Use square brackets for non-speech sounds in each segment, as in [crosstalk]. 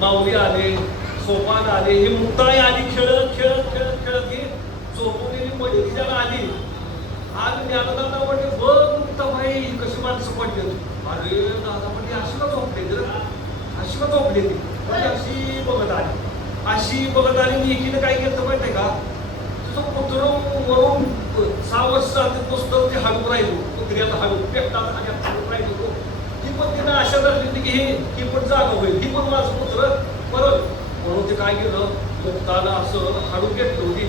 माऊली आले सोपान आले हे मुक्ताई आली खेळत खेळत खेळत खेळत ही चोपवलेली मडी तिच्याला आली. आज ज्ञानदादा म्हणजे बघ मुक्ताबाई भाई कशी माणसं पडली अरे दादा म्हणजे अशी का झोपले अशी का झोपले ती. म्हणजे अशी बघत आली. अशी बघत आली मी एकीनं काय केलं माहितीये का? तुझं कुत्र वरून सहा वर्ष जाते पुस्तक ते हाडून राहिलो. कुत्र्याला हाडून पेटाला हाड्यात त्यांना आशा दाखवली अशा की हे ही पण जागा होईल ही पण माझं पुत्र. परत म्हणून ते काय केलं? मुक्ताला असं हाडून घेतलं होती.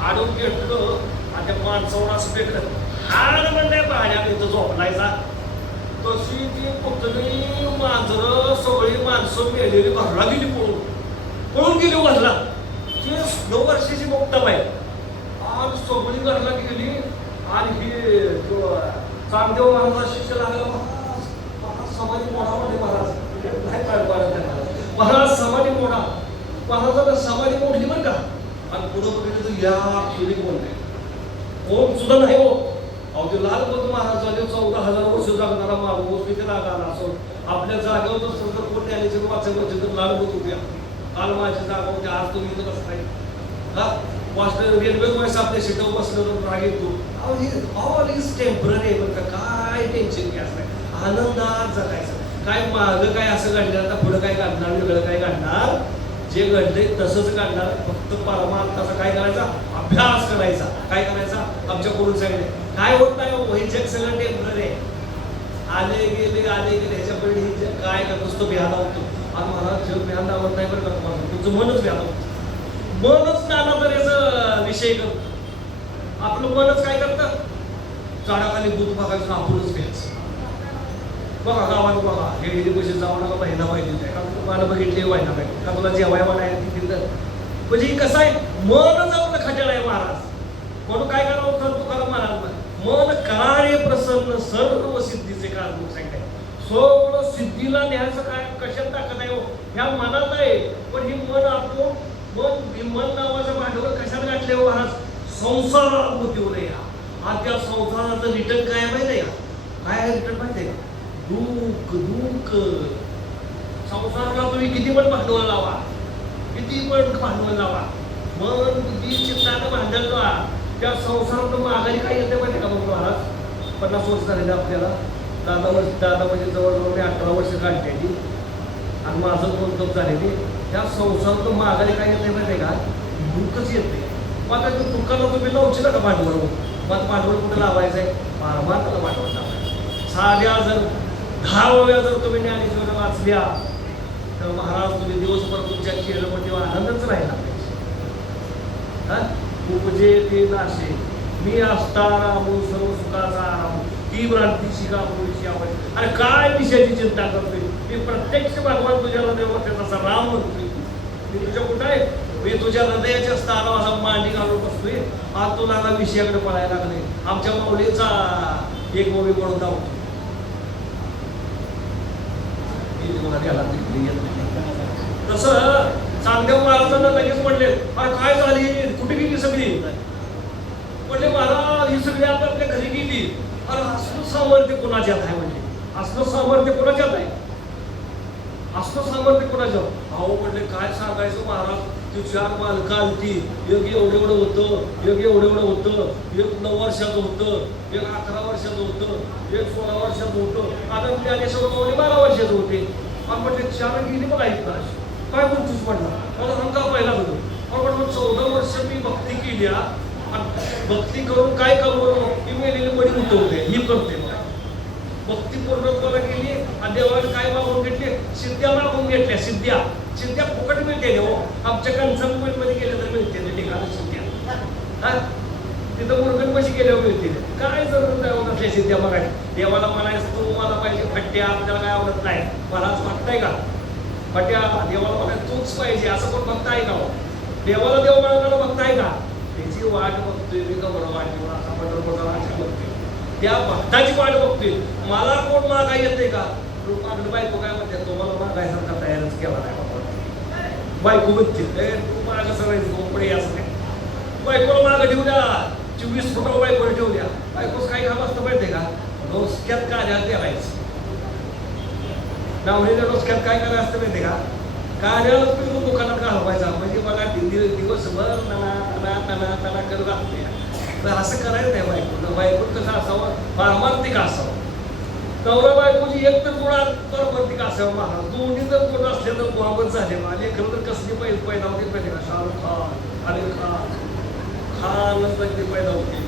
हाडून घेतलं आणि त्या माणसावर असं पेटलं हाड म्हणल्या पाहण्यात इथं झोपलायचा. तशी ती पुतळी मांजरं सगळी माणसं मेलेली भरला गेली पळून. पळून गेली घरला. ती नऊ वर्षाची मुक्ताबाई आणि सगळी घरला गेली. आणि हे जो चांगदेव लागला. समाधी मोडामध्ये महाराज? नाही काय पाहिलं महाराज समाधी मोडा महाराजांना समाधी मोडली बरं का? आणि पुढं बघितलं तर या कोण नाही कोण सुद्धा नाही हो. अहो ते लाल बंधू महाराज झाले चौदा हजार वर्ष जगणारा माणूस तिथे लागणार असो. आपल्या जागेवर जर समजा कोण न्यायाचे वाचायचे तर लाल बंधू द्या काल माझी जागा होती आज तुम्ही इथं कसं काय हा? वाचलं रेल्वे वयस आपल्या सीटावर बसलं तर राग येतो. अहो ही ऑल इज टेंपररी बरं का? काय टेन्शन घ्यायचं? नाही आनंदात जगायचं. काय मागं काय असं घडलं आता पुढं काय काढणार वेगळं काय काढणार जे घडले तसंच काढणार फक्त परमार्थाचा काय करायचा? अभ्यास करायचा. काय करायचा? आमच्या कोण सांगितले काय होत नाही हो, हे जग सगळं टेंपररी आहे. आले गेले आले गेले ह्याच्याकडे हे जग काय करतोस तो बिहान होतो? आणि मला जग बिहान आवडत नाही बरं करतो माझं तुमचं मनच बिहान होतं. मनच नाना तर याचा विषय करतो. आपलं मनच काय करतं? झाडाखाली दूध बघायचं आपणच केलं. बघा गावात बघा. हे हे पैसे जाऊ नका महिना पाहिजे नाही का तुम्हाला बघितले व्हायला पाहिजे का तुला जेवाय मला तिथे तिथं? म्हणजे हे कसं आहे? मन जाऊन खटळ आहे महाराज. म्हणून काय करावं? तर तुकाराम महाराज मन कार्य प्रसन्न सर्व सिद्धीचे कारण सांगताय. सगळं सिद्धीला न्यायचं काय? कशात टाकत आहे हो? ह्या मनात आहे. पण हे मन आपण मन मन नावाचं भांडवल कशात गाठले हो महाराज? संसारात गुंतवलंय हा आज त्या संसाराचं रिटर्न काय माहिती आहे काय आहे रिटर्न माहिती आहे का? दुःख दुःख संसाराला तुम्ही किती पण भांडवल लावा. किती पण भांडवल लावा. मन बुद्धी चित्तानं भांडवल लावा. त्या संसारात माघारी काय येते माहिती का मग महाराज? पन्नास वर्ष झालेलं आपल्याला. दादा वर्ष दादा म्हणजे जवळजवळ मी अठरा वर्ष काढलेली आणि माझं दोन कप झालेली त्या संसारात माघारी काय येते माहिती का? दुःखच येते. मग आता दुःखाला तुम्ही लावची का भांडवल? मग भांडवल कुठे लावायचं आहे परमार्थाला भांडवल लावायचं साध्या जर दहा जर तुम्ही ज्ञानेश्वर वाचल्या तर महाराज तुम्ही दिवसभर तुमच्या चेहऱ्यामध्ये आनंदच राहिला पाहिजे. हा? उपजे ते नाशे मी असता रामू सर्व सुखाचा आराम ती भ्रांती शिका मुळीची आवड. अरे काय विषयाची चिंता करतोय? मी प्रत्यक्ष भगवान तुझ्याला हृदयावर त्याचा राम म्हणतोय. मी तुझ्या कुठं आहे? मी तुझ्या हृदयाच्या स्थानावर असा मांडी घालून बसतोय. आज तुला विषयाकडे पळायला लागले आमच्या माऊलीचा एक मूवी म्हणून धावतो तस तुम्हाला तसं महाराजांना लगेच म्हणले अरे काय झाली? कुठे गेली सगळी? म्हणले मला ही सगळी आता आपल्या घरी गेली. अरे असलं सामर्थ्य कोणाच्यात आहे? म्हणजे असलं सामर्थ्य कोणाच्यात आहे? असलं सामर्थ्य कोणाच्या अहो म्हणले काय सांगायचं महाराज? ती चार मालका आलती. एक एवढं एवढं होतं एक एवढं एवढं होतं एक नऊ वर्षाचं होतं एक अकरा वर्षाचं होतं एक सोळा वर्षाचं होतं. आता त्याने बारा वर्षाचं होते. आणि म्हटले चार गेली मग ऐकता काय बोलतोस म्हटलं माझा सांगा पहिला होतो अहो मग चौदा वर्ष मी भक्ती केली भक्ती करून काय करू? ती मेलेली मडी उठवते. ही करते भक्ती पूर्णत्वाला केली? आणि देवाने काय मागून घेतले? सिद्ध्या मागून घेतल्या. सिद्ध्या. सिद्ध्या फुकट मिळते हो. आमच्या कन्सल्टमेंटमध्ये गेलं तर मिळते ते ठिकाणी सिद्ध्या. हा? तिथं मुरगन पैसे गेल्यावर मिळतील. काय जरूर आहे होत असल्या सिद्ध्या बघाय देवाला म्हणायचं तू मला पाहिजे फट्ट्या आपल्याला काय आवडत नाही. मलाच वाटतंय का? फट्ट्या देवाला म्हणायचं तूच पाहिजे असं कोण भक्त आहे का हो? देवाला देव म्हणायला भक्त आहे का? त्याची वाट बघतोय मी का बरं वाट बघ, असा पंढरपूरला वाट बघतोय. त्या भक्ताची वाट बघतोय. मला कोण मागा येते का? लोक बायको काय म्हणते तुम्हाला मागायसारखा तयारच केला नाही बाबा. बायको म्हणते "ए, तू मागं सगळ्याचं कोपडे असं नाही बायकोला मागं ठेवू द्या. चोवीस फुटावर बायकोला ठेवू द्या. बायकोच काय काम असतं माहितीये का? डोसक्यात काढ्या द्यायचं नावडीच्या डोसक्यात काय करायचं असतं माहितीये का? कार्याला पिऊन दुकानात घालवायचा म्हणजे मला दिवसभर तना तना तना तना करत असते. तर असं करायचं नाही बायको बायको कसं असावं? पारमार्थिक असावं. नवरा बायकोची एक तर गुणा पारमार्थिक असावं. महाराज दोन्ही जर गुण असले तर गुणाबत झाले माझे खरं तर कसली पैदा पैदा होते पाहिजे का? शाहरुख खान आमिर खान. खानच ते पैदा होते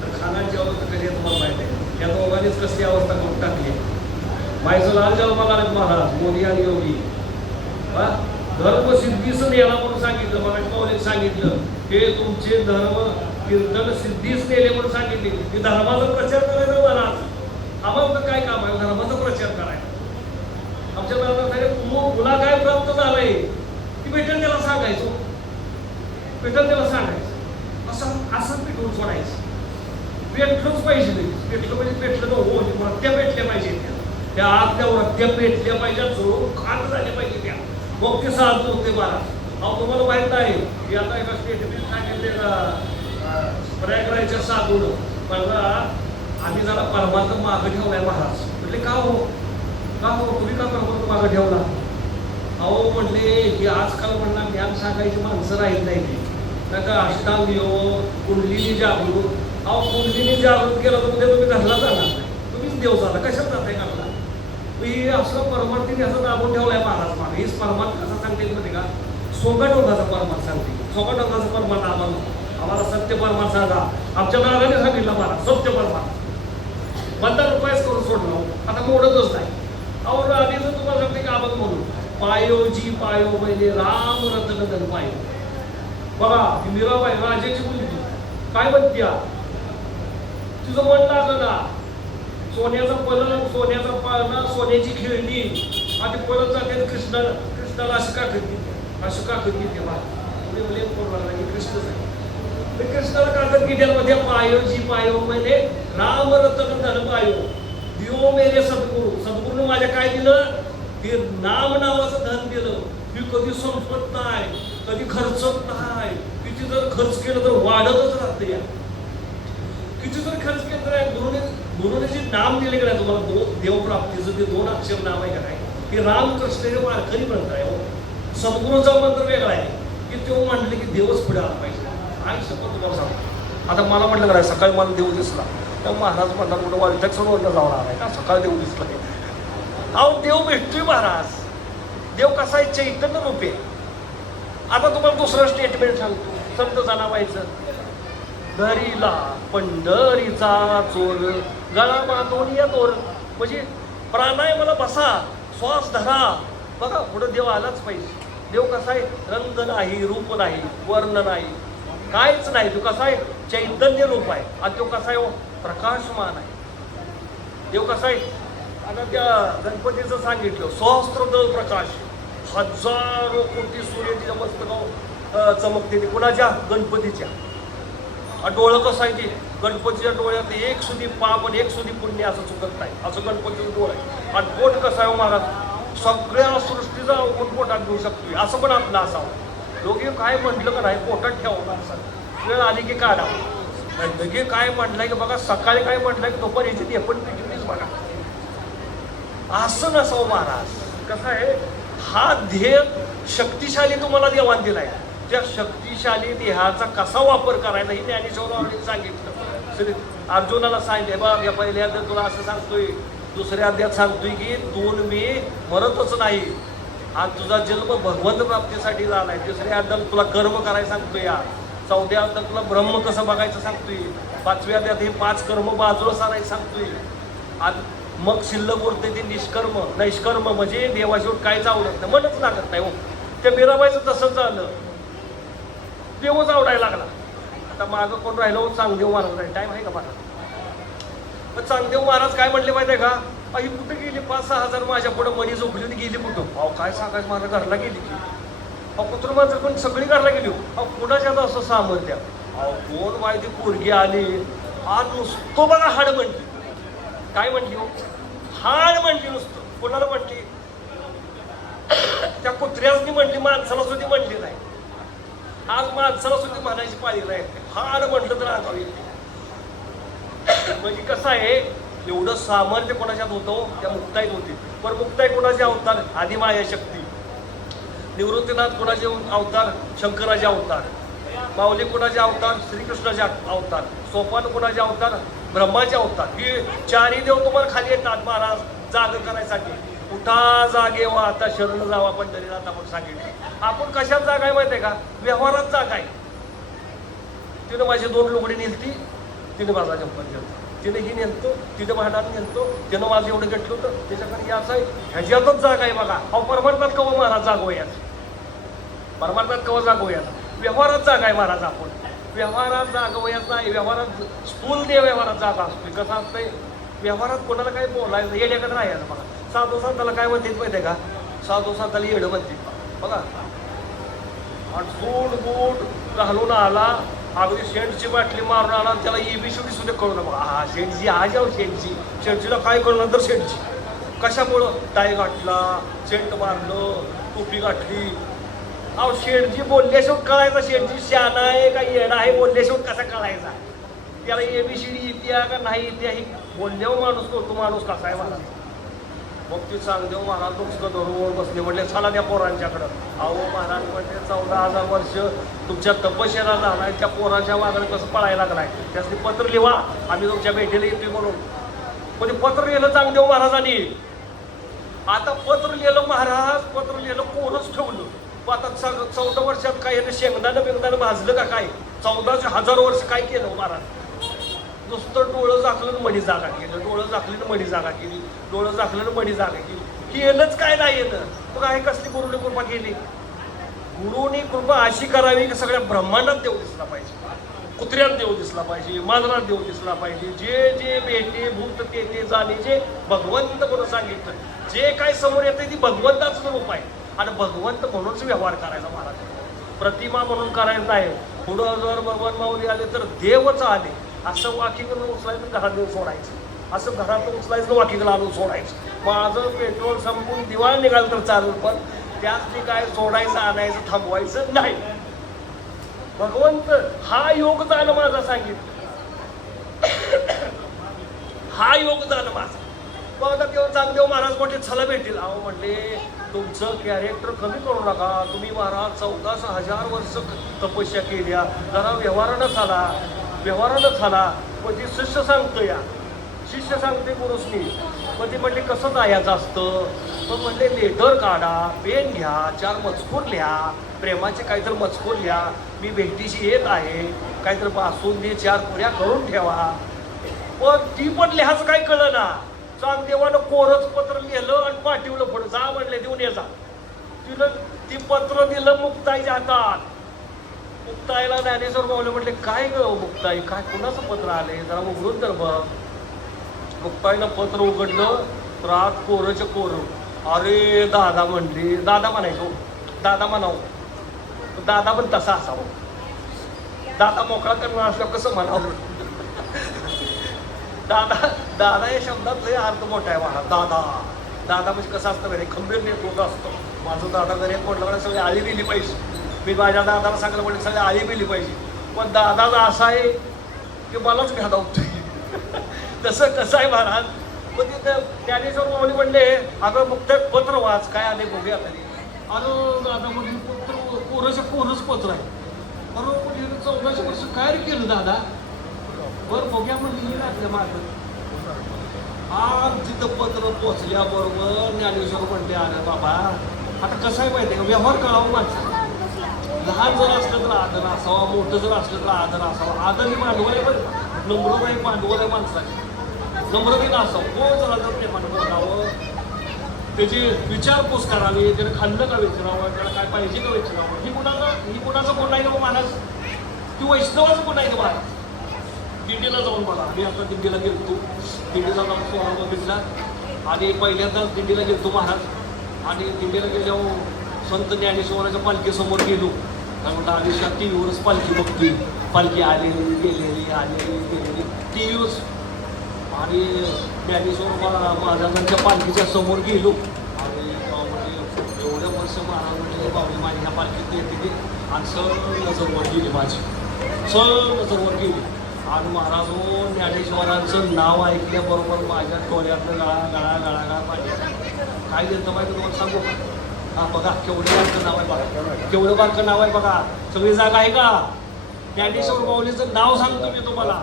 तर खानाची अवस्था कशी आहे तुम्हाला माहिती आहे? या दोघांनीच कसली अवस्था करून टाकली मायचं लाल जन्माला महाराज मोदी आणि योगी. हा? धर्म सिद्धीच नेला म्हणून सांगितलं मला कॉलेज सांगितलं. हे तुमचे धर्म कीर्तन सिद्धीच नेले म्हणून सांगितले. की धर्माचा प्रचार करायचा महाराज आम्हाला काय काम आहे? धर्माचा प्रचार करायचा. आमच्या धर्मात तुला काय प्राप्त झालंय? ती भेटेल त्याला सांगायचो. भेटेल त्याला सांगायचं. असं असं पिटवून सोडायचं. पेटलंच पाहिजे पेटलं म्हणजे पेटलं ना हो रत्त्या पेटल्या पाहिजे त्या. त्या आतल्या रत्त्या पेटल्या पाहिजे जोडून खात झाले पाहिजे त्या. मग ते साधू होते बारा अहो तुम्हाला माहीत आहे की आता एका स्टेटमेंट सांगितले प्रयागराजच्या साधून मला आम्ही जरा परमार्थ मागं ठेवलाय महाराज. म्हटले का हो? का हो? तुम्ही का परमार्थ मागं ठेवला? अहो म्हणले की आजकाल म्हणणार ज्ञान सांगायची माणसं राहील नाही नका अष्टांग योग कुंडलीनी जागृत. अहो कुंडलीनी जागृत केलं तर उद्या तुम्ही घरला जाणार नाही. तुम्हीच देव झाला. कशात जाते घरला? मी असं परमार्थीने असं दाबून ठेवलाय महाराज मागे हीच परमार्थ कसा सांगते माहिती का? सोगा टोकाचा परमार्थ सांगते सोगा टोकाचा परमार्थ आम्हाला आम्हाला सत्य परमार्थ सांगा. आमच्या दादाने सांगितलं महाराज सत्य परमार्थ. मतदान रुपयाच करून सोडलं. आता मोडतच नाही. अहो आधीच तुम्हाला सांगते का आपण म्हणून पायोजी पायो म्हणजे राम रतन धन पायो. बघा ती मीराबाई राजाची मुलगी. काय म्हणत्या तुझं मन लागलं ना? सोन्याचा पलंग सोन्याचा पाळणा सोन्याची खेळणी. आणि परत जाते कृष्ण कृष्णाला असं का करते असं का करते तेव्हा तुम्ही मुले कोण म्हणला की कृष्णच आहे? कृष्णाला कागद गिड्यामध्ये पायो जी पायो म्हणजे राम रतन धन पायो. दिओ मेरे सद्गुरू. सद्गुरूने माझ्या काय दिलं? ते नाम नावाचं धन दिलं. ही कधी संपत नाही. कधी खर्चत नाही. किती जर खर्च केलं तर वाढतच राहते या. किती जर खर्च केलं तर गुरुने गुरुने जे नाम दिले का नाही तुम्हाला दो देवप्राप्तीचं ते दोन अक्षर नाम आहे का नाही? ते रामकृष्ण हे वारकरी म्हणत आहे हो. सद्गुरूचा मंत्र वेगळा आहे. की तो म्हणले की देवच पुढे आला पाहिजे. आणि शपथ तुम्हाला सांगतो. आता मला म्हटलं का सकाळी मला देव दिसला. तर महाराज म्हणतात कुठं वाळटक सरोवरला जाऊन आलाय का? सकाळी देव दिसला. अहो देव भेटतोय महाराज. देव कसा आहे? चैतन्य रूपे आता तुम्हाला दुसरं स्टेटमेंट सांगतो. संत जनाबाईचं धरीला पंढरीचा चोर गळा मातोनी या तोर म्हणजे प्राणायामाला बसा श्वास धरा. बघा पुढं देव आलाच पाहिजे. देव कसा आहे? रंग नाही रूप नाही वर्ण नाही काहीच नाही. तो कसा आहे? चैतन्य रूप आहे. आणि तो कसा आहे? हो, प्रकाशमान आहे. देव कसा आहे? आता त्या गणपतीचं सांगितलं सहस्त्र दळ प्रकाश. हजारो कोटी सूर्य तिच्या मस्तकावर चमकते ती कुणाच्या? गणपतीच्या. डोळं कसं आहे ते? गणपतीच्या डोळ्यात एक सुधी पाप आणि एक सुधी पुण्य असं चुकत नाही. असं गणपतीचं डोळं आहे. आणि पोट कसं आहे हो महाराज? सगळ्या सृष्टीचा आपण पोटात घेऊ शकतो असं पण आपलं असावं. दोघे काय म्हटलं का नाही पोटात ठेवावं माणसानं वेळ आली की काढावं दोघे काय म्हटलंय की बघा सकाळी काय म्हटलंय की दुपारी याची ते पण पिटीच बघा. असं नसावं महाराज. कसं आहे? हा ध्येय शक्तिशाली तुम्हाला देवान दिलाय. त्या शक्तिशाली देहाचा कसा वापर करायचा हे ज्ञानेश्वरांनी सांगितलं. श्री अर्जुनाला सांगितले बा या पहिल्या अध्यात तुला असं सांगतोय दुसऱ्या अध्यात सांगतोय की दोन मी मरतच नाही. हा तुझा जन्म भगवंत प्राप्तीसाठी झालाय तिसऱ्या अध्यात तुला कर्म करायला सांगतोय या चौथ्या अध्यात तुला ब्रह्म कसं बघायचं सांगतोय. पाचव्या अध्यात हे पाच कर्म बाजूला सारायला सांगतोय. आणि मग शिल्लक उरते ते निष्कर्म. नैष्कर्म म्हणजे देवाशिवाय काहीच आवडत नाही. मनच लागत नाही हो. त्या मीराबाईचं तसंच झालं. देवच आवडायला लागला. आता मागं कोण राहिलं हो? चांगदेव महाराज राहील टाईम आहे का मला मग चांगदेव महाराज काय म्हणले माहिती आहे का? आई कुठे गेली? पाच सहा हजार माझ्या पुढे मणी झोपली गेली कुठं? अहो काय सांगायचं? माझ्या घरला गेली की अहो कुत्र माझं पण सगळी घरला गेली हो. अहो कुणाच्या असं सामर्थ्य? अहो कोण माहिती? पोरगी आली. हा नुसतो बघा हाड म्हणली काय म्हणली हो? हाड म्हणली नुसतं. कोणाला म्हटली त्या कुत्र्यासनी म्हणली माणसाला सुद्धा म्हटली नाही. आज माणसाला सुद्धा म्हणायची पाळी नाही. हाड म्हटलं तर अंगावर येते. म्हणजे कसं आहे एवढं सामर्थ्य कोणाच्यात होतं हो? त्या मुक्ताईत होती. पण मुक्ताई कोणाचे अवतार? आधी माया शक्ती. निवृत्तीनाथ कुणाचे अवतार? शंकराचे अवतार. माऊली कुणाचे अवतार? श्रीकृष्णाचे अवतार. सोपान कुणाचे अवतार? ब्रह्माचे अवतार ही चारही देव तुम्हाला खाली येतात महाराज जाग करायसाठी. उठा जागे वा आता शरण जावा पंढरीनाथ आपण सांगितलं. आपण कशात जागा आहे माहिती आहे का? व्यवहारात जाग आहे. तिनं माझी दोन लुगडी नेलती तिने माझा जंपर घेतला तिने ही नेलतो तिथे भांडार नेलतो तिनं माझं एवढं घेतलं होतं. त्याच्याकडे याचं आहे ह्याच्यातच जाग आहे बघा. अहो परमार्थात कवा महाराज जागो याच परमार्थात कवा जागो याचा व्यवहारात जागा आहे महाराज आपण. व्यवहारात जागा वयात नाही व्यवहारात स्थूल देव व्यवहारात जात असतो कसं असतंय? व्यवहारात कोणाला काही बोलायचं? येड्याकडे राहायचं बघा. साधू संताला काय म्हणतात माहिती आहे का? साधू संताला येडं म्हणतात. बघा. आणि सूट बूट घालून आला अगदी शेंटची बाटली मारून आला आणि त्याला शेवटी सुद्धा कळू बघा हा शेंटची हा जाऊ शेंटची शेंटचीला काय कळू नंतर शेंटची कशामुळं? टाय गाठला शेंट मारलं टोपी गाठली अहो शेठजी बोलल्याशिवाय कळायचा शेठजी शाना आहे का येडा आहे बोलल्याशिवाय कसा कळायचा? त्याला एबीसीडी येत्या का नाही येत्या ही बोलल्यावर हो माणूस करतो माणूस कसा आहे मला मग ती सांगदेव महाराज नुसतं धरून बसले. म्हणले चला त्या पोरांच्याकडं. अहो महाराज म्हणजे चौदा हजार वर्ष तुमच्या तपश्चर्या झाला त्या पोराच्या मागणं कसं पळायला लागलाय? त्यासाठी पत्र लिहा आम्ही तुमच्या भेटीला येतोय म्हणून. पण ते पत्र लिहिलं चांगदेव हो महाराजांनी. आता पत्र लिहिलं महाराज पत्र लिहिलं कोणच ठेवलं. मग आता चौदा वर्षात काय यानं शेंगदानं बिंगदानं भाजलं का काय? चौदाशे हजार वर्ष काय केलं हो महाराज नुसतं डोळं झाकलं मणी जागा केलं. डोळं झाकलं मणी जागा केली. डोळं झाकलं मणी जागा केली. केलंच काय नाही येतं मग आहे कसली गुरुने कृपा केली? गुरुने कृपा अशी करावी की सगळ्या ब्रह्मांडात देव दिसला पाहिजे. कुत्र्यात देव दिसला पाहिजे. मांजरात देव दिसला पाहिजे. जे जे बेटे भूत ते ते जाणे जे भगवंत म्हणून सांगितलं जे काय समोर येते ती भगवंताचं रूप आहे. आणि भगवंत म्हणूनच व्यवहार करायचा महाराज. प्रतिमा म्हणून करायचं आहे. पुढं जर भगवान माऊली आले तर देवच आले. असं वाकिंग उचलायचं घरात देव सोडायचं. असं घरात उचलायचं वाकिंगला आणून सोडायचं. माझं पेट्रोल संपून दिवाळ निघालं तर चालेल पण त्याच काय सोडायचं आणायचं थांबवायचं नाही. भगवंत हा योग झालं माझा सांगितलं. [coughs] हा योग झालं माझा. मग आता तेव्हा चांगदेव महाराज मोठे चला भेटील. अहो म्हणले तुमचं कॅरेक्टर कमी करू नका. तुम्ही महाराज चौदा हजार वर्ष तपस्या केल्या. जरा व्यवहारानं झाला व्यवहारानं झाला पण ती शिष्य सांगतो या. शिष्य सांगते पुरुषनी मग ती म्हणली कसं जायचं असतं? मग म्हणले लेटर काढा पेन घ्या चार मजकूर लिहा. प्रेमाचे काहीतरी मजकूर लिहा. मी भेटीशी येत आहे. काहीतरी बासून दे चार पुऱ्या करून ठेवा. पण ती पण लिहायचं काय कळलं ना. चांगदेवानं कोरच पत्र लिहिलं आणि पाठवलं पुढं. जा म्हणले देऊन ये जा. तिनं ती पत्र दिलं मुक्ताईच्या हातात. मुक्ताईला ज्ञानेश्वर मावले म्हटले काय ग हो मुक्ताई? काय कुणाचं पत्र आले जरा उघडून तर बघ. मुक्ताईनं पत्र उघडलं तर आत कोरच कोर. अरे दादा म्हणले. दादा म्हणायचो हो. दादा म्हणावं. दादा पण तसा असावं. दादा मोकळा करणार असलं कसं म्हणावं? दादा दादा या शब्दात लय अर्थ मोठा आहे मला दादा. दादा म्हणजे कसं असतं घरी खंबीर नेतृत्व असतो. माझं दादा घरी एक म्हटलं म्हणजे सगळी आळी दिली पाहिजे. मी माझ्या दादाला सांगितलं म्हणजे सगळी आळी दिली पाहिजे. पण दादाचा असा आहे की मलाच घालवतोय [laughs] तसं कसं आहे महाराज पण तिथं ज्ञानेश्वर माऊली म्हणले अगं मुक्त पत्र वाच काय आले बघूया तरी. अरे दादा म्हणजे पुत्र कोरचं कोरच पत्र आहे. अरे म्हणजे चौदाशे वर्ष काय केलं दादा? बर बघूया म्हणून येईल आपल्या मागं आज तिथं पत्र पोचल्याबरोबर ज्ञानेश्वर म्हणते अरे बाबा आता कसं आहे माहिती आहे का? व्यवहार कळावं माणसं. लहान जर असलं तर आदर असावा मोठं जर असलं तर आदर असावा. आदर ही मांडवल आहे बरं नम्रता ही मांडवल आहे माणसाची. नम्रतेनं असावं कोण हो, जरा जर मांडवल करावं त्याची विचारपूस करावी त्याने खाल्लं का विचारावं त्याला काय पाहिजे का विचारावं? ही कुणाचं ही कुणाचं कोण नाही का हो, महाराज? ती वैष्णवाचं कोण नाही का महाराज? दिंडीला जाऊन मला आम्ही आता दिंडीला गेलतो. दिंडीला जाऊन सोहळा बघितला. आणि पहिल्यांदाच दिंडीला गेलतो महाराज. आणि दिंडीला गेल्यावर संत ज्ञानेश्वराच्या पालखीसमोर गेलो. काय म्हणलं आयुष्यात टी व्हीवरच पालखी बघतोय. पालखी आलेली गेलेली आलेली गेलेली. टी व्हीवरच आणि ज्ञानेश्वर मा- महाराजांच्या पालखीच्या समोर गेलो. आणि म्हणजे एवढ्या वर्ष महाराज म्हणजे बाबा माझ्या ह्या पालखीत येते आणि सहज नजरवर गेली माझी. सहज नजरवर गेली. आणि महाराज ज्ञानेश्वरांचं नाव ऐकल्याबरोबर माझ्या डोळ्यातनं गळा गळा गळा गळा पाहिजे काय देतं माहिती तुम्हाला सांगू? हां हा बघा केवढं बारकं नाव आहे बघा. केवढं बारकं नाव आहे बघा. सगळी जागा आहे का ज्ञानेश्वर माऊलीचं नाव सांगतो मी तुम्हाला.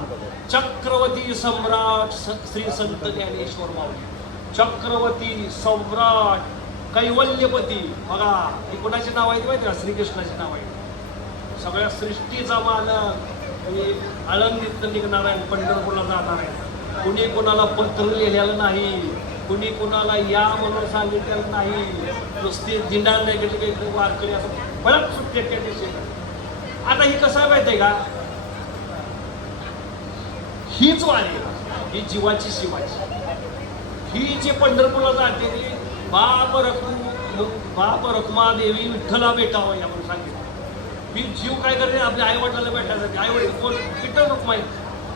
चक्रवर्ती सम्राट स- श्री संत ज्ञानेश्वर माऊली. चक्रवर्ती सम्राट कैवल्यपती. बघा हे कोणाचे नाव आहे माहिती का? श्रीकृष्णाचे नाव आहे सगळ्या सृष्टीचा मालक. हे आळंदीतनं निघणार आहे पंढरपूरला जाणार आहे. कुणी कुणाला पत्र लिहिलेलं नाही कुणी कुणाला या म्हणून सांगितलेलं नाही. नुसती जिंडाळ नाही गेली काही वारकरी असं बरंच सुट्ट्या त्या दिवशी. आता ही कसं आहे माहिती आहे का? हीच वारी ही जीवाची शिवाची. ही जी पंढरपूरला जाते ती बाप रखू बाप रखमा देवी विठ्ठला भेटावं या म्हणून सांगितलं मी जीव काय करते? आपल्या आई वडिलाला भेटण्यासाठी आई वडील कोण विठ्ठल रखमाई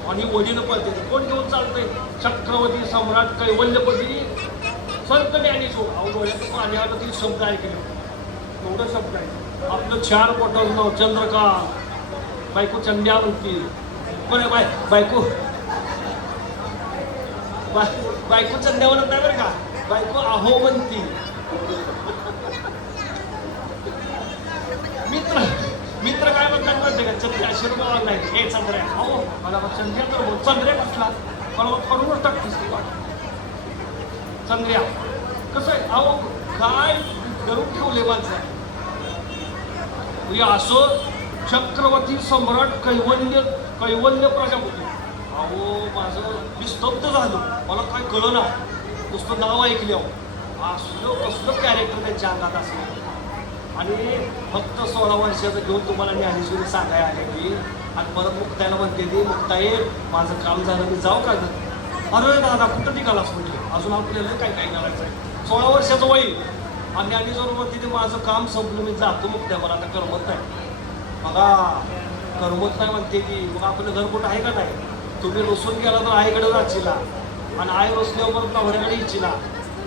आणि वडील पळते. कोण घेऊन चालतंय? चक्रवर्ती सम्राट कैवल्यपती संत ज्ञानेश्वर अहो आणि आता आलं ती शब्द ऐकले. एवढं शब्द आहे. आपलं चार बोटल नाव चंद्रकांत. बायको चंद्या म्हणती बरं बाय? बायको. बायको चंद्या म्हणत नाही बरं का? बायको अहो म्हणती मित्र. मित्र काय म्हणतात माहिती का? चंद्या शिरमावा नाही हे चंद्र आहे. अहो मला मग चंद्या तर बोल. चंद्र्या कसला पण मग टाकतेस चंद्र्या कसं आहे? अहो काय करून ठेवले माणसं? म्हणजे असं चक्रवर्ती सम्राट कैवल्य कैवल्य प्रजापती. अहो माझं मी स्तब्ध झालो. मला काय कळलं ना नुसतं नाव ऐकलं असलं कसलं कॅरेक्टर त्यांच्या अंगात असलं? आणि फक्त सोळा वर्षाचं घेऊन तुम्हाला ज्ञानेश्वरी सांगाय आहे की आणि परत मुक्तायला म्हणते ती मुक्ताई माझं काम झालं मी जाऊ का अरे दादा कुठं निघालास? म्हणजे अजून आपल्याला काय काय करायचं आहे? सोळा वर्षाचं वय. आणि ज्ञानेश्वर म्हणते ते माझं काम संपलं मी जातो मुक्त्या मला आता करमत नाही. बघा करमत नाही म्हणते की मग आपलं घर कुठं आहे का नाही? तुम्ही रुसून गेला तर आईकडे जाचिला आणि आई रसल्यावर नवऱ्याकडे इच्छिला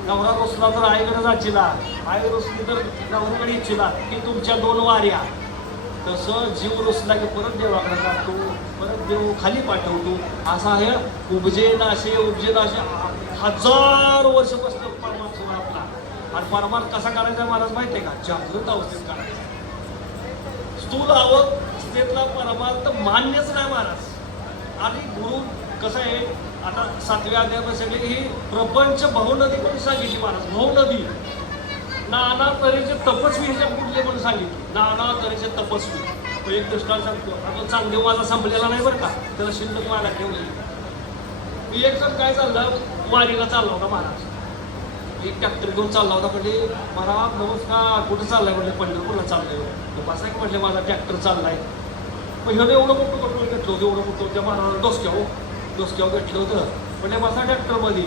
नवरा रुसला तर आईकडे जाचिला आई रुसली तर नवऱ्याकडे इच्छिला की तुमच्या दोन वाऱ्या तसं जीव रुसला की परत देवाकडे जातो परत देव खाली पाठवतो असा आहे उपजे असे उपजे नाशे हजार वर्षापासून परमार्थ आपला आणि परमार्थ कसा करायचा महाराज माहिती आहे का जागृत अवस्थेत करायचा स्थूल अवस्थेतला परमार्थ मान्यच नाही महाराज आणि गुरु कसं आहे आता सातव्या अध्यायात सगळे ही प्रपंच बहुनदी म्हणून सांगितली महाराज बहुनदी नाना तऱ्हेचे तपस्वी ह्याच्या कुठले म्हणून सांगितले? नाना तऱ्हेचे तपस्वी. तो एक दृष्टांत सांगतो. आता चांगदेव माझा संपलेला नाही बरं का त्याला शिल्लक मारा ठेवलेली मी एक जण काय चाललं वारीला चालला होता महाराज. एक ट्रॅक्टर घेऊन चालला होता म्हणजे मला नमस्कार कुठं चाललाय? म्हणलं पंढरपूरला चाललंय. तो बसा की माझा ट्रॅक्टर चाललाय. मग ह्यानं एवढं मोठं कटोल घेतलं होतं एवढं मोठं त्या महाराज हो. डोसक्यावर घेतलं होतं म्हणजे बसा ट्रॅक्टरमध्ये.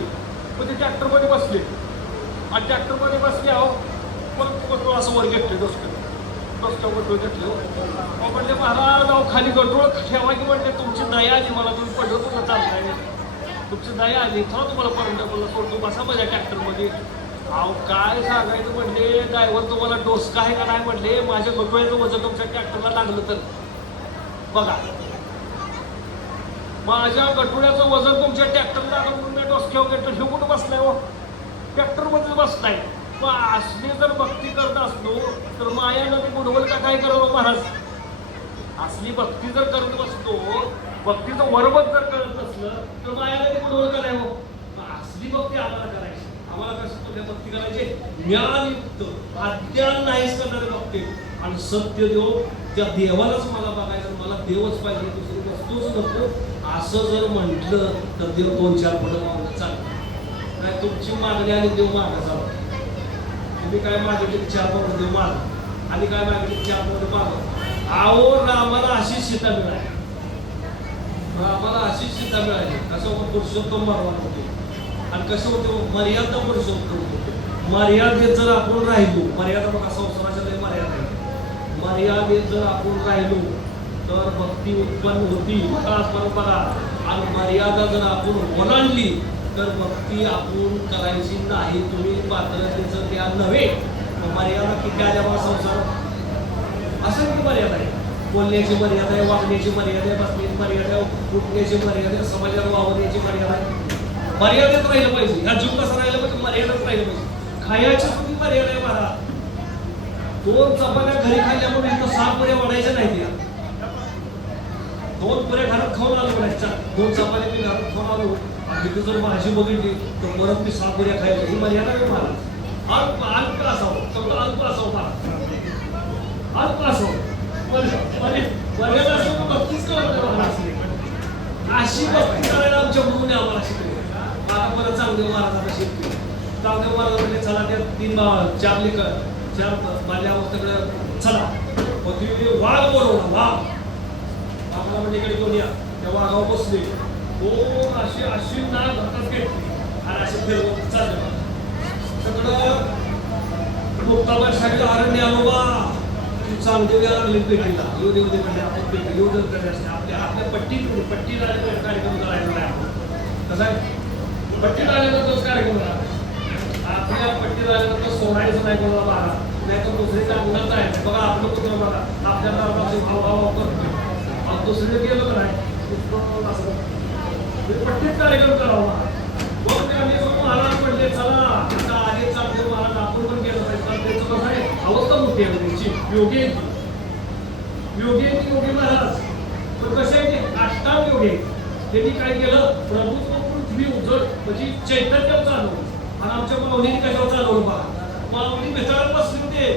मग ते ट्रॅक्टरमध्ये बसले. आणि ट्रॅक्टरमध्ये बसले अहो मग असं वर घेतले डोसक्यावर डोसक्यावर कटोळ घेतलं मग म्हणले महाराज अहो खाली कटोळ ठेवा की म्हणले तुमची दया आली मला तुम्ही पंढरपूरला चालताय तुमची दया आली थोडं तुम्हाला पंढरपूरला सोडतो बसा माझ्या ट्रॅक्टरमध्ये. अहो काय सांगायचं? म्हणले ड्रायव्हर तुम्हाला डोसका आहे का नाही? म्हणले माझ्या गटोळ्याचं वजन तुमच्या ट्रॅक्टरला लागलं तर. बघा माझ्या गठुड्याचं वजन तुमच्या ट्रॅक्टरला लागलं म्हणून मी डोसक्यावर घेतो हे कुठं बसलाय हो. ट्रॅक्टरमध्ये बसलाय. मग असली जर भक्ती करत असलो तर माया नदी बुडवल का काय करावं महाराज? असली भक्ती जर करत बसतो भक्तीचं वरबत जर करत नसलं तर मायाला बुडवल का नाही हो? असली भक्ती आम्हाला करायची. आम्हाला कसं तुझ्या भक्ती करायची? ज्ञानयुक्त अज्ञान नाहीच करणारे भक्ती. आणि सत्य देव त्या देवालाच मला बघायचं मला देवच पाहिजे दुसरी वस्तूच नको. असं जर म्हटलं तर देव दोन चार पुढे मागं चालतं काय तुमची मागणी आणि देव मागा चालू तुम्ही काय मागितली चार पावलं देव माग. आणि काय मागितली चार पावलं मागा. आहो रामाला अशी सीता मिळाली. रामाला अशी सीता मिळाली. कसं होतं पुरुषोत्तम भगवान होते. आणि कसं होतं मर्यादा पुरुषोत्तम होते. मर्यादेत जर आपण राहिलो मर्यादा बघा संसाराच्या मर्यादा आहे मर्यादेत जर आपण राहिलो तर भक्ती उत्पन्न होती. आज परंपरा आणि मर्यादा जर आपण ओलांडली तर भक्ती आपण करायची नाही. तुम्ही पात्रतेचं त्या नव्हे. मर्यादा किती आल्या बा संसार असं किती मर्यादा आहे? बोलण्याची मर्यादा आहे वागण्याची मर्यादा आहे बसण्याची मर्यादा आहे उठण्याची मर्यादा आहे समाजात वावरण्याची मर्यादा आहे. मर्यादेत राहिलं पाहिजे. ह्या जीव कसं राहिलं पाहिजे? मर्यादेत राहिलं पाहिजे. खायची सुद्धा मर्यादा आहे मला दोन चपात्या घरी खाल्ल्यामुळे इथं सहा पुढे वाढायच्या नाही त्या दोन पुऱ्या घरात खाऊन आलो म्हणायच्या. दोन चपाती मी घरात खाऊन आलो. आणि तिथे जर भाजी बघितली तर परत मी सात पुऱ्या खायला. ही मर्यादा मी मला. अल्प अल्प असावं. फक्त अल्प असावं मला. अल्प असावं. मर्यादा असं भक्तीच करत मला अशी भक्ती करायला आमच्या गुरुने आम्हाला शिकले. आता परत चांगदेव महाराजांना शिकले. चांगदेव महाराज म्हणजे चला त्या तीन चार लेकर चार बाल्या चला मग ती वाघ बरोबर वाघ आम्हाला म्हणजे इकडे घेऊन या? तेव्हा वाघावर बसले. दोन अशी अशी नाळ घातात घेतली आणि असे फिरवत चालले. सगळं मुक्ताबाई सांगितलं अरण्य आलो चांगदेव यायला लागले पेटीला. येऊ देऊ दे म्हणजे आपण पेटी येऊ देऊ करत असते. आपल्या आपल्या पट्टी पट्टीला कार्यक्रम करायचा नाही कसा कसं आहे पट्टीला आल्यानंतरच कार्यक्रम करा. आपल्या पट्टीला आल्यानंतर सोडायचं नाही कोणाला बारा नाही तर दुसरीच्या अंगात आहे बघा आपलं कुठं बघा. आपल्या दाराचे भाव भाव करतो दुसरीकडे गेलो तर नाही? पट्टीत कार्यक्रम करावा. मग ते आम्ही महाराज म्हणले चला आता चालते महाराज आपण पण गेलं पाहिजे त्याचं कसं आहे. अवस्था मोठी आहे त्यांची. योगी योगी योगी महाराज. पण कसे आहे ते अष्टांग त्यांनी काय केलं? प्रभुत्व पृथ्वी उजळ म्हणजे चैतन्य चालू. आणि आमच्या माऊलीने कशावर चालवलं बा? माऊली भेटायला बसले होते.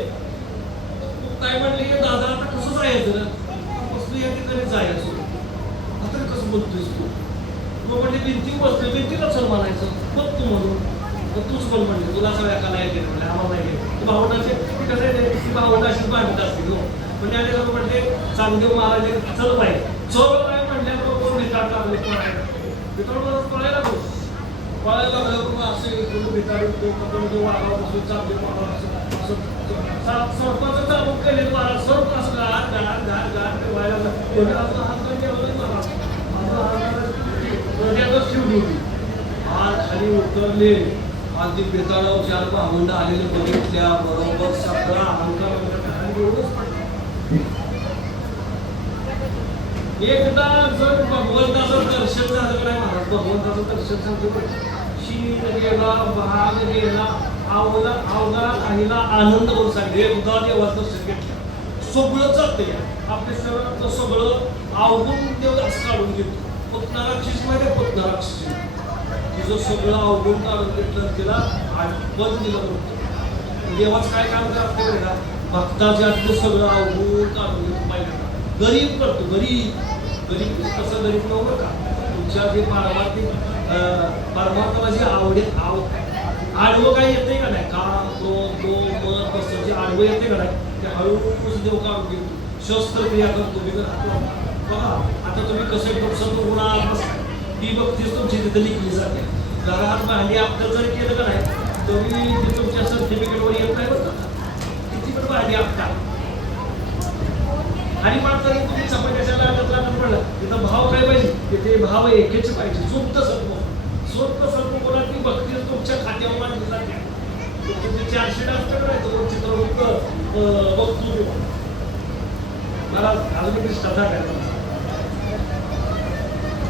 काय म्हणले की दादा आता कसं जायचं बसलो या ठिकाणी जायचं आता कसं बोलतोयस तू मग म्हणजे भिंती बसली भिंतीला चल म्हणायचं मग तू म्हणून मग तूच बोल म्हणजे तुला सगळ्या कला येते म्हणजे आम्हाला नाही येत तू भावंडाचे कसं येते ती अशीच बांधत असतील हो म्हणजे आले लोक म्हणजे चांगदेव महाराज चल बाई चल काय म्हणल्यावर कोण विचार लागले पळायला भिताड बरोबर पळायला लागलो पळायला लागल्यावर असे कोणी भिताड कोणी वाघावर बसून चांगदेव महाराज असं- सरपंच चालू केले महाराज सरपंच असं गार गार गार ते व्हायला लागलं एवढं असं हात नाही केलं नाही महाराज असं ठेवली होती आज खाली उतरले आज ती चार भावंड आलेले बघितल्या बरोबर सतरा अहंकार एकदा जर भगवंताचं दर्शन झालं काय महाराज भगवंताचं दर्शन झालं शील गेला भाग गेला आवला आवला काहीला आनंद होऊन सांगते एकदा देवाचं दर्शन घेतलं सगळं जाते आपल्या शरीरातलं सगळं आवडून देव असं काढून घेतो पत्नाराक्षस माहिती आहे पत्नाराक्षस तिचं सगळं अवगुण काढून घेतलं तिला बंद दिलं होतं देवाच काय काम करते का? भक्ताच्या आतलं सगळं अवघड काढून पाहिजे गरीब करतो गरीब. गरीब कसं गरीब नव्हतं का? तुमच्या जे पारमार्थिक अं, परमात्माला जे आवडे आव आडवं काही येते का नाही? काम क्रोध दो मन कसं जे आडवं येते का नाही? ते हळूहळू देव काम घेतो. शस्त्रक्रिया करतो बिगर बघा आता तुम्ही कसे पुरुषात गुणात बसताय ती बघतीच तुमची तिथं लिखली जाते. घरात भांडी अपघात जर केलं का नाही तरी ते तुमच्या सर्टिफिकेटवर येत नाही बघा किती पण भांडी अपघात आणि मात्र तुम्ही समाजाच्या लागला पडलं तिथं भाव काय पाहिजे? तिथे भाव एकेच पाहिजे. सुप्त सत्व. सुप्त सत्व बोला ती बघतीच तुमच्या खात्यावर मांडली जाते. तुमचे चारशे असतं काय तो चित्रगुप्त अं, बघतो मला अजून एक श्रद्धा काय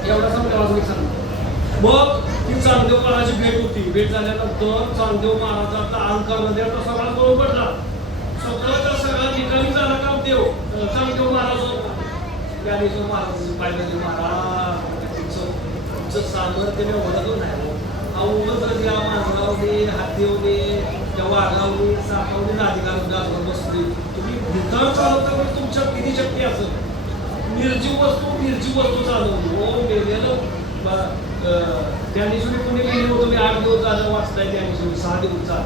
एवढा समजा मी सांगतो मग ती चांगदेव महाराजाची भेट होती. भेट झाल्यानंतर चांगदेव महाराजाचा अहंकार म्हणजे नद्याचा सगळा बरोबर पडला. सगळ्याच्या सगळा ठिकाणी झाला का देव? अं, चांगदेव महाराज होता. ज्ञानेश्वर महाराज पाहिजे महाराज. तुमचं तुमचं सामर्थ्य मी ओळखलं नाही. अवघड अहो उगाच या मांजरावने हातीवने त्या वाघावने सापावने अधिकार गाजवर बसले. तुम्ही भूतान चालवता तुमच्या किती शक्ती असेल? निर्जीव वस्तू निर्जीव वस्तू चालवली हो मेलेलं ब- ज्ञानेश्वरी कोणी लिहिलं होतो मी आठ दिवस झालं वाचताय ज्ञानेश्वरी सहा दिवस झालं.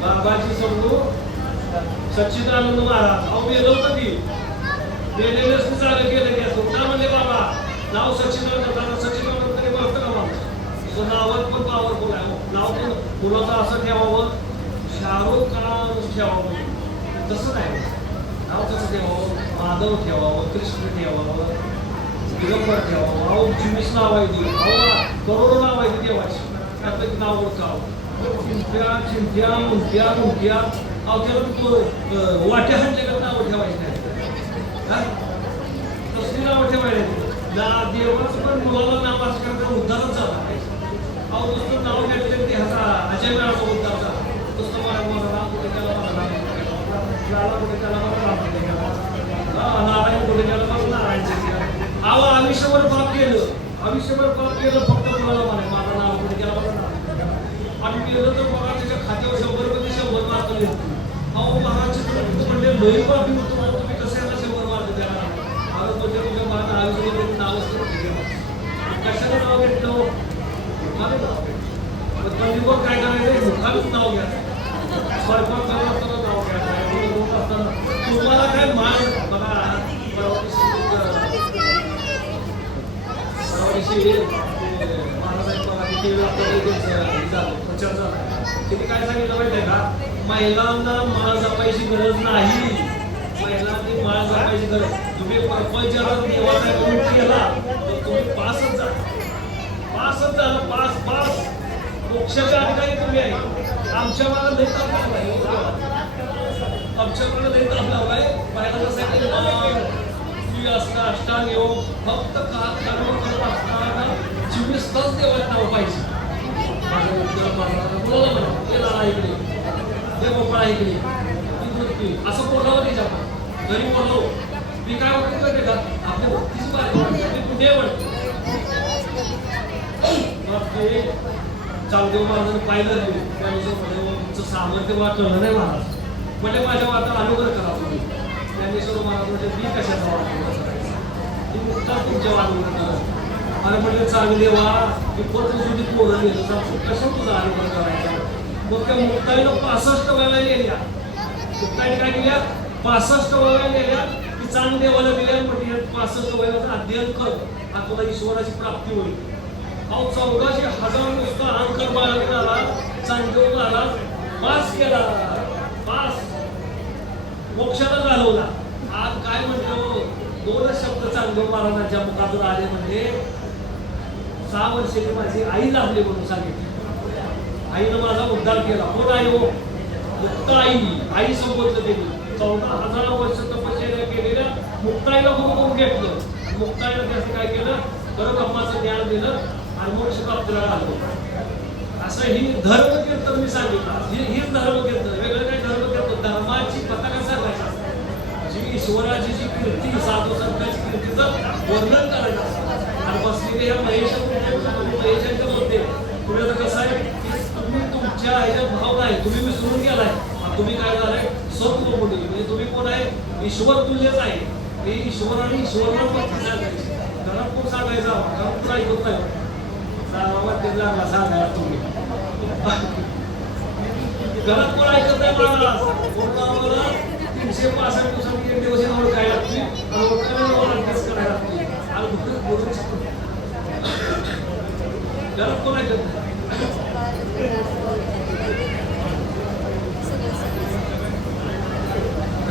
बाबाची समजू? सच्चिदानंद महाराज. अहो गेलो होतं ती मेलेलंच चालू केलं की असं. का म्हणले बाबा? नाव सच्चिदानंद. दादा सच्चिदानंद तरी बघतं का माणूस तुझं नावात पण पॉवरफुल आहे. हो, नाव पण मुलाचं असं ठेवावं. शाहरुख खान ठेवावं. तसं नाही. नाव ठेवावं माधव ठेवावं कृष्ण ठेवावं दिगंबर ठेवावं अहो चिमीस नाव आहे ती. करोडो नाव आहे देवाची त्यातलं नाव ओळखावं चिंट्या चिंट्या मुंट्या मुंट्या अहो त्याला तू वाट्या ठेवायची नाही. तसली नावं ठेवायला देवाचं पण मुलाला नाव करता उद्धारच झाला पाहिजे अहो नुसतं नाव घेतलं की ह्याचा अजय वेळाचा उद्धार झाला. मला मला नाव आयुष्यभर पाप केलं. आयुष्यभर पाप केलं फक्त कुणाला म्हणे माझं नाव कुठे केलं माझं नाव आणि केलं तर महाराजाच्या खात्यावर शंभर रुपये शंभर मार्क लिहितो अहो महाराज म्हणजे लई पापी होतो अहो, तुम्ही कसं याला शंभर मार्क द्या अहो म्हणजे तुझ्या माझं आयुष्यामध्ये नावच नाही कशाला नाव घेतलं हो? मुखाने नाव घेतलं मग कलियुगात काय करायचं मुखानेच नाव घ्या स्वयंपाक करत असताना नाव घ्यायचं एवढं लोक असताना तुम्हाला काय मान बघा परवा दिवशी, अं, परवा दिवशी, ते महाराजांनी बघा ते TV आपल्याला इथेच, अं, हे झालं, प्रचार झाला. तिने काय सांगितलं माहितीये का महिलांना माळ जपायची गरज नाही महिलांनी माळ जपायची गरज तुम्ही प्रपंचाला देवाचा गुण केला तर तुम्ही पासच जा पासच झालं पास पास मोक्षाच्या अधिकारी तुम्ही आहे आमच्या मला लई ताप लावलाय आमच्याकडे लई ताप लावलाय बाहेर कसं आहे की, अं, की असतं अष्टांग योग फक्त काल कर्म करत असताना चोवीस तास देवाचं नाव पाहिजे माझ्या मुलगीला माझा मुलाला म्हणा ते लाला इकडे ते गोपाळा इकडे ती वृत्ती असं बोलावं नाही जातं घरी बोललो मी काय म्हणतो माहिती का? आपल्या भक्तीची बाजू मी कुठे म्हणतो मग ते चालदेव महाराजांनी पाहिलं नाही. त्यानुसार तुमचं सामर्थ्य मला कळलं नाही महाराज. म्हणजे माझ्या वाटा अनुग्रह करा तुम्ही ज्ञानेश्वर महाराज म्हणजे मी कशाचा अनुग्रह तुमच्या अनुग्रह मला म्हटलं चांगले वा. मी पत्र सुधी पोरं गेलं. जातो कसं तुझा अनुग्रह करायचा? मग त्या मुक्ताईनं पासष्ट वेळा गेल्या मुक्ताईने काय केल्या? पासष्ट वेळा गेल्या की चांग देवाला दिल्या म्हणजे पासष्ट वेळाचं अध्ययन कर. हा तुला ईश्वराची प्राप्ती होईल. अहो चौदाशे हजार नुसता अंकर बाळगून आला बाळगणारा आला पास केला. पास. मोक्षाला घालवला आज काय म्हणतो दोनच शब्द चांदोब महाराजांच्या मुखातून आले म्हणजे सहा वर्षाची माझी आई लाभली म्हणून सांगितली. आईनं माझा उद्धार केला. हो कोण आई हो. मुक्त आई. आई संबोधलं त्यांनी चौदा हजार वर्ष तपश्चर्या केलेल्या मुक्ताईला गुरु करून घेतलं. मुक्ताईला त्याचं काय केलं? परब्रह्माचं ज्ञान दिलं आणि मोक्ष प्राप्तीला घालवलं असं ही धर्म कीर्तन मी सांगितलं. ही हीच धर्म कीर्तन वेगळं काही धर्म कीर्तन धर्माची पताका सांगायची. करायचा जी ईश्वराची जी कीर्ती साधू संतांची कीर्तीचं वर्णन करायचं आणि बसलेले ह्या महेश एजंट बोलते तुम्ही आता कसं आहे की तुम्ही तुमच्या ह्याच्यात भाव नाही तुम्ही विसरून गेलाय आणि तुम्ही काय झालाय स्वतः मुली म्हणजे तुम्ही कोण आहे? ईश्वर तुल्यच आहे हे ईश्वर आणि ईश्वरला पण सांगायचं घरात कोण सांगायचा कारण कोण ऐकत नाही? गावात सांगायला तुम्ही घरात कोण ऐकत नाही मला तीनशे पासष्ट दिवसांनी एक दिवस येऊन ओळखायला लागते आणि ओळखायला येऊन अभ्यास करायला लागते आणि कुठं बोलू शकतो घरात कोण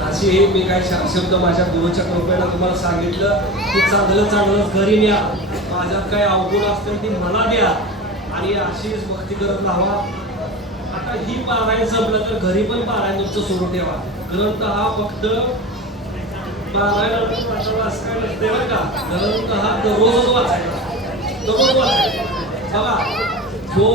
अशी हे मी काय शब्द माझ्या गुरुच्या कृपेनं तुम्हाला सांगितलं. की चांगलं चांगलं घरी न्या. माझ्यात काय अवगुण असतील ती मला द्या. आणि अशीच भक्ती करत राहा. आता ही पारायण जमलं तर घरी पण पारायण तुमचं सुरू ठेवा. ग्रंथ हा फक्त पारायण वाचायला असं काय नसते बरं का? ग्रंथ हा दररोज वाचायला दररोज वाचायला बघा जो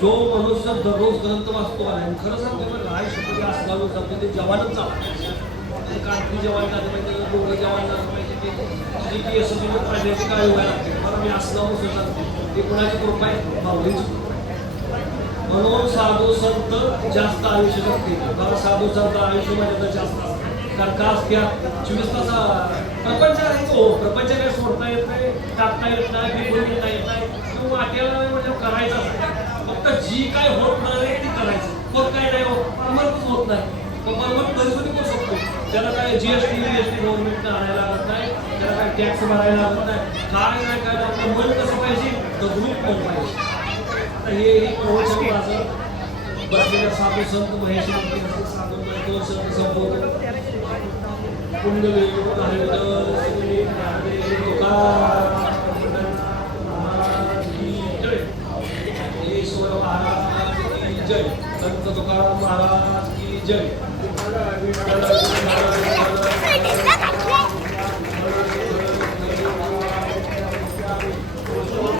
जो मनुष्य दररोज ग्रंथ वाचतो आणि खरं सांगतो पण राय शब्द असला सांगतो ते जवानच चालतो काठी जवान झालं पाहिजे डोळे जवान झालं पाहिजे ते जी पाहिजे काय व्हायला लागते मला मी असं सुद्धा ते कोणाची कृपा आहे? माऊलीची म्हणून साधू संत जास्त आयुष्य जगते कारण साधू संत आयुष्य म्हणजे माझ्या जास्त कारण का असत्या चोवीस तास प्रपंच आहे तो. प्रपंच काय सोडता येत नाही टाकता येत नाही येत नाही. किंवा वाट्याला नाही म्हणजे करायचं. फक्त जी काय होत नाही ती करायचं. होत काय नाही हो परमतच होत नाही. तर परमत कधी कधी करू शकतो. त्याला काय जीएसटी जीएसटी गव्हर्नमेंटनं आणायला लागत नाही. त्याला काय टॅक्स भरायला लागत नाही. काय नाही काय आपलं मन कसं पाहिजे तर ग्रुप मन पाहिजे? आता हे हे प्रवचन माझं बसलेल्या साधू संत महेश साधू संत संपवतो कुंडली हरिवदल सुनी ज्ञानदेव तुकाराम तुकाराम महाराज की जय.